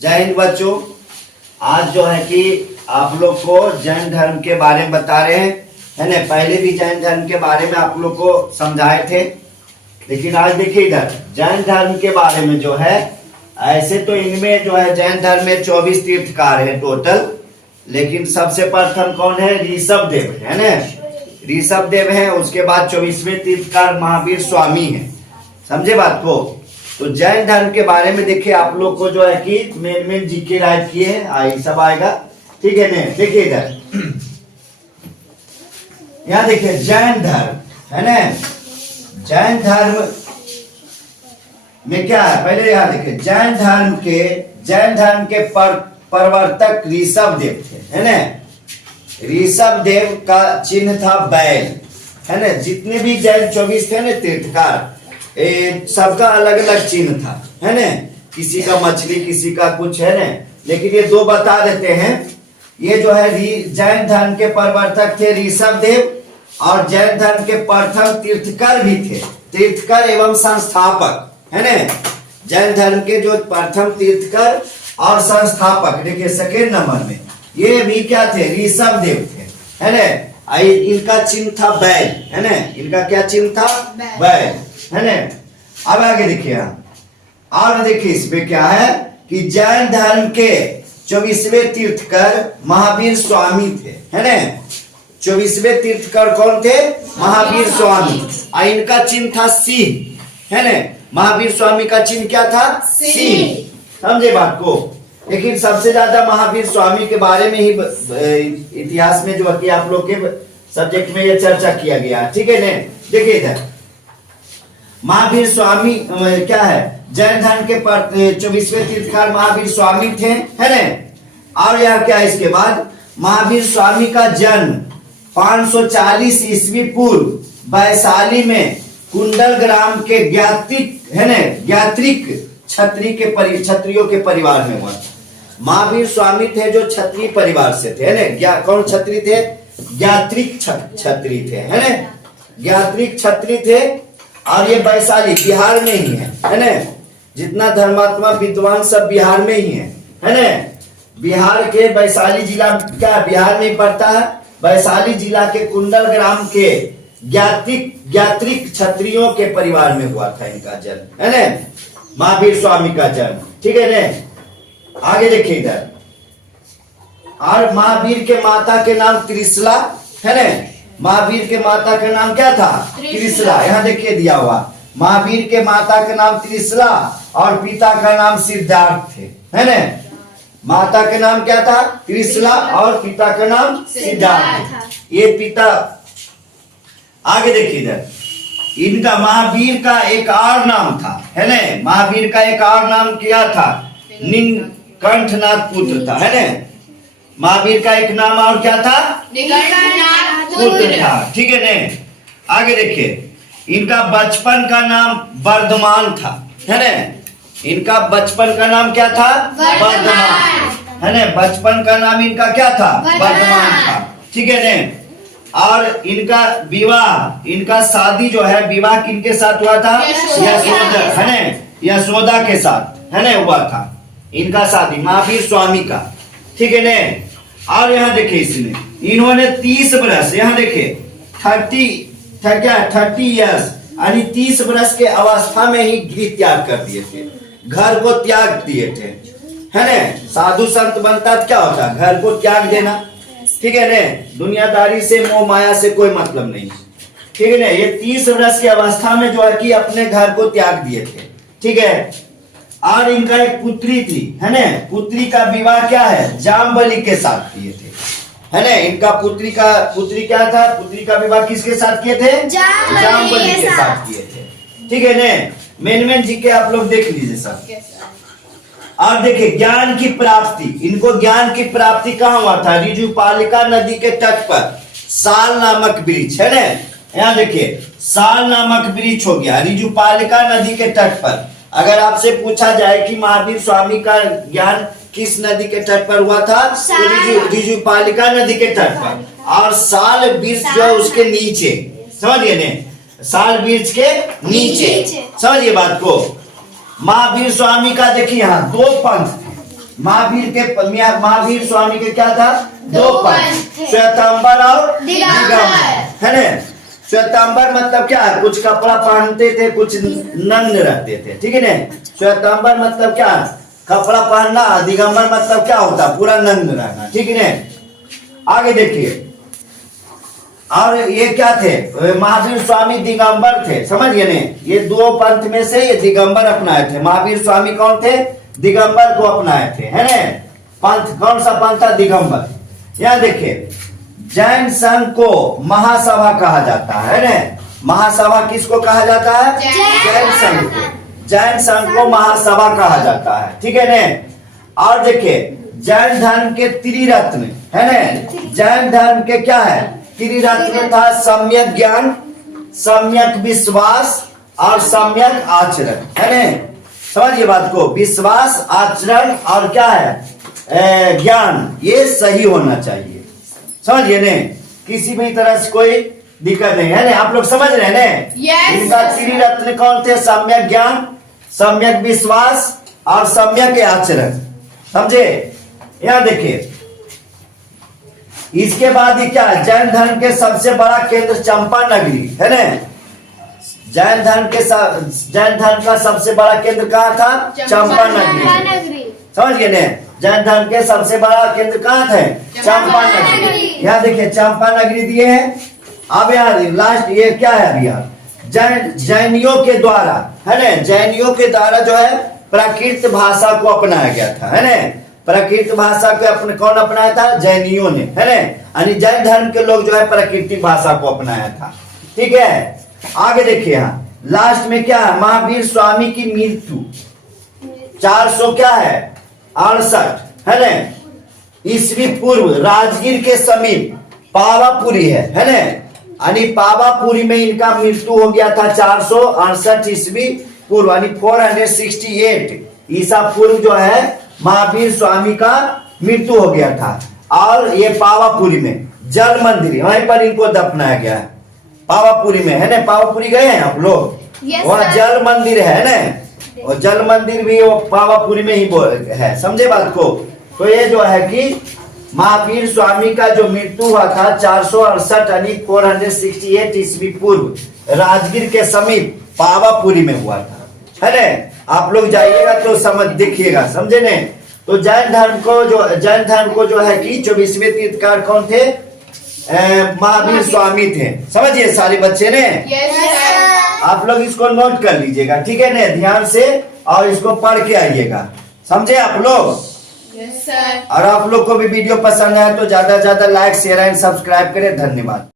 जय हिंद बच्चों। आज जो है कि आप लोग को जैन धर्म के बारे में बता रहे हैं, है ना। पहले भी जैन धर्म के बारे में आप लोग को समझाए थे, लेकिन आज देखिए इधर जैन धर्म के बारे में जो है, ऐसे तो इनमें जो है जैन धर्म में 24 तीर्थकार है टोटल, लेकिन सबसे प्रथम कौन है? ऋषभ देव है ना। ऋषभ देव है, उसके बाद 24वें तीर्थकार महावीर स्वामी है। समझे बात को? तो जैन धर्म के बारे में देखिए आप लोग को जो है कि मेन जीके राइट किए हैं, सब आएगा, ठीक है ना। देखिए इधर यहाँ देखिए जैन धर्म है ना। जैन धर्म में क्या है? पहले यहाँ देखिए जैन धर्म के प्रवर्तक ऋषभ देव थे, है ना। ऋषभ देव का चिन्ह था बैल, है ना। जितने भी जैन 24 थे ना तीर्थकार, सबका अलग अलग चिन्ह था, है ना। किसी का मछली, किसी का कुछ, है ना। लेकिन ये दो बता देते हैं। ये जो है जैन धर्म के प्रवर्तक थे ऋषभ देव, और जैन धर्म के प्रथम तीर्थकर भी थे, तीर्थकर एवं संस्थापक, है ना। जैन धर्म के जो प्रथम तीर्थकर और संस्थापक, देखिए सेकेंड नंबर में ये भी क्या थे? ऋषभ देव थे, है ना। इनका चिन्ह था बैल, है ना। इनका क्या चिन्ह था? बैल, है ना। अब आगे देखिए और देखिए इसमें क्या है कि जैन धर्म के 24वें तीर्थकर महावीर स्वामी थे, है ना। 24वें तीर्थकर कौन थे? महावीर स्वामी। और इनका चिन्ह था सिंह, है ना। महावीर स्वामी का चिन्ह क्या था? सिंह। समझे बात को? लेकिन सबसे ज्यादा महावीर स्वामी के बारे में ही इतिहास में जो कि आप लोग के सब्जेक्ट में ये चर्चा किया गया, ठीक है ना। देखिए इधर महावीर स्वामी क्या है? जैन धर्म के 24वें तीर्थकार महावीर स्वामी थे, है ना। और यह क्या है? इसके बाद महावीर स्वामी का जन्म 540 ईस्वी पूर्व वैशाली में कुंडल ग्राम के ज्ञात्रिक, है ना, ज्ञात्रिक क्षत्रियों के परिवार में हुआ। महावीर स्वामी थे जो क्षत्रिय परिवार से थे, है ना। कौन क्षत्रिय थे? ज्ञात्रिक क्षत्रिय थे, है ना। ज्ञात्रिक क्षत्रिय थे, और ये वैशाली बिहार में ही है ना। जितना धर्मात्मा विद्वान सब बिहार में ही है ना। बिहार के वैशाली जिला क्या बिहार में ही पड़ता है? वैशाली जिला के कुंडल ग्राम के ज्ञात्रिक क्षत्रियों के परिवार में हुआ था इनका जन्म, है ना। महावीर स्वामी का जन्म, ठीक है ना। आगे देखिए इधर, और महावीर के माता के नाम त्रिशला, है ना। महावीर के माता का नाम क्या था? त्रिशला। यहाँ देखिए दिया हुआ, महावीर के माता का नाम त्रिशला और पिता का नाम सिद्धार्थ थे, है ना। माता का नाम क्या था? त्रिशला, और पिता का नाम सिद्धार्थ। ये पिता। आगे देखिए इधर, इनका महावीर का एक और नाम था, है ना। महावीर का एक और नाम क्या था? नीलकंठनाथ पुत्र था, है ना। महावीर का एक नाम और क्या था? पुत्र था, ठीक है ना। आगे देखिए, इनका बचपन का नाम वर्धमान था, है ना। इनका बचपन का नाम क्या था? वर्धमान, है ना। बचपन का नाम इनका क्या था? वर्धमान था, ठीक है ना। और इनका विवाह, इनका शादी जो है, विवाह किनके साथ हुआ था? यशोदा, है ना। यशोदा के साथ, है ना, हुआ था इनका शादी महावीर स्वामी का, ठीक है ना। और यहाँ देखिए इसमें इन्होंने 30 वर्ष, यहाँ देखिए 30 ईयर्स यानी 30 वर्ष के अवस्था में ही गृह त्याग कर दिए थे, घर को त्याग दिए थे, है ना। साधु संत बनता क्या होता? घर को त्याग देना, ठीक है ना। दुनियादारी से, मोह माया से कोई मतलब नहीं, ठीक है ना। ये 30 वर्ष की अवस्था में जो है कि अपने घर को त्याग दिए थे, ठीक है। और इनका एक पुत्री थी, है ना। पुत्री का विवाह क्या है? जामबली के साथ किए थे, है ना। इनका पुत्री क्या था? पुत्री का विवाह किसके साथ किए थे? जामबली के साथ किए थे, ठीक है ना। मेन जी के आप लोग देख लीजिए सब। और देखिए ज्ञान की प्राप्ति, इनको ज्ञान की प्राप्ति कहाँ हुआ था? ऋजुपालिका नदी के तट पर साल नामक वृक्ष, है ना। यहाँ देखिए साल नामक वृक्ष हो गया ऋजुपालिका नदी के तट पर। अगर आपसे पूछा जाए कि महावीर स्वामी का ज्ञान किस नदी के तट पर हुआ था? तो ऋजुपालिका नदी के तट पर। और साल वृक्ष जो उसके नीचे, समझिए ने, साल वृक्ष के नीचे, समझिए बात को। महावीर स्वामी का देखिए यहाँ 2 पंथ थे, महावीर स्वामी के क्या था? दो पंथ, श्वेतांबर और दिगंबर, है ना। श्वेतांबर मतलब क्या है? कुछ कपड़ा पहनते थे, कुछ नग्न रहते थे, ठीक है ना। श्वेतांबर मतलब क्या? कपड़ा पहनना। दिगंबर मतलब क्या होता? पूरा नग्न रहना, ठीक है ना। आगे देखिए, और ये क्या थे? महावीर स्वामी दिगंबर थे, समझिए ने। ये दो पंथ में से ये दिगंबर अपनाए थे। महावीर स्वामी कौन थे? दिगंबर को अपनाए थे, है ना। पंथ कौन सा पंथ था? दिगंबर। यहाँ देखिए, जैन संघ को महासभा कहा जाता है ना। महासभा किसको कहा जाता है? जैन संघ को। जैन संघ को महासभा कहा जाता है, ठीक है ना। और देखिए, जैन धर्म के त्रिरत्न, है ना। जैन धर्म के क्या है? त्रिरत्न था सम्यक ज्ञान, सम्यक विश्वास और सम्यक आचरण, है ना। समझिए बात को, विश्वास, आचरण और क्या है? ज्ञान, ये सही होना चाहिए, समझिए ने। किसी भी तरह से कोई दिक्कत नहीं है ना। आप लोग समझ रहे हैं ना? इनका त्रिरत्न कौन थे? सम्यक ज्ञान, सम्यक विश्वास और सम्यक आचरण, समझे। यहाँ देखिए, इसके बाद ही क्या? जैन धर्म के सबसे बड़ा केंद्र चंपा नगरी, है ना। जैन धर्म का सबसे बड़ा केंद्र कहाँ था? चंपा नगरी, समझिए ने। जैन धर्म के सबसे बड़ा केंद्र कहाँ थे? चंपा नगरी। यहाँ देखिए, चंपा नगरी दिए हैं। अब यार लास्ट ये क्या है? अभी यार जैनियों के द्वारा, है ना। जैनियों के द्वारा जो है प्राकृत भाषा को अपनाया गया था, है ना। प्राकृत भाषा को कौन अपनाया था? जैनियों ने, है ना। यानी जैन धर्म के लोग जो है प्राकृतिक भाषा को अपनाया था, ठीक है। आगे देखिए, यहाँ लास्ट में क्या है? महावीर स्वामी की मृत्यु 400 क्या है? 68, है ना। ईस्वी पूर्व राजगीर के समीप पावापुरी है ना। यानी पावापुरी में इनका मृत्यु हो गया था 468 ईस्वी पूर्व, यानी 468 ईसा पूर्व जो है महावीर स्वामी का मृत्यु हो गया था। और ये पावापुरी में जल मंदिर, वहीं पर इनको दफनाया गया है, पावापुरी में, है ना। पावापुरी गए हैं आप लोग? वहाँ जल मंदिर है ना, और जल मंदिर भी वो पावापुरी में ही है, समझे बात को। तो ये जो है कि महावीर स्वामी का जो मृत्यु हुआ था 468 यानी 468 ईस्वी पूर्व राजगीर के समीप पावापुरी में हुआ था, है ना। आप लोग जाइएगा तो समझ देखिएगा, समझे ने। तो जैन धर्म को जो है कि 24वें तीर्थकार कौन थे? महावीर स्वामी थे, समझिए सारे बच्चे ने। आप लोग इसको नोट कर लीजिएगा, ठीक है ना, ध्यान से, और इसको पढ़ के आइएगा, समझे आप लोग। और आप लोग को भी वीडियो पसंद आया तो ज्यादा से ज्यादा लाइक, शेयर एंड सब्सक्राइब करें। धन्यवाद।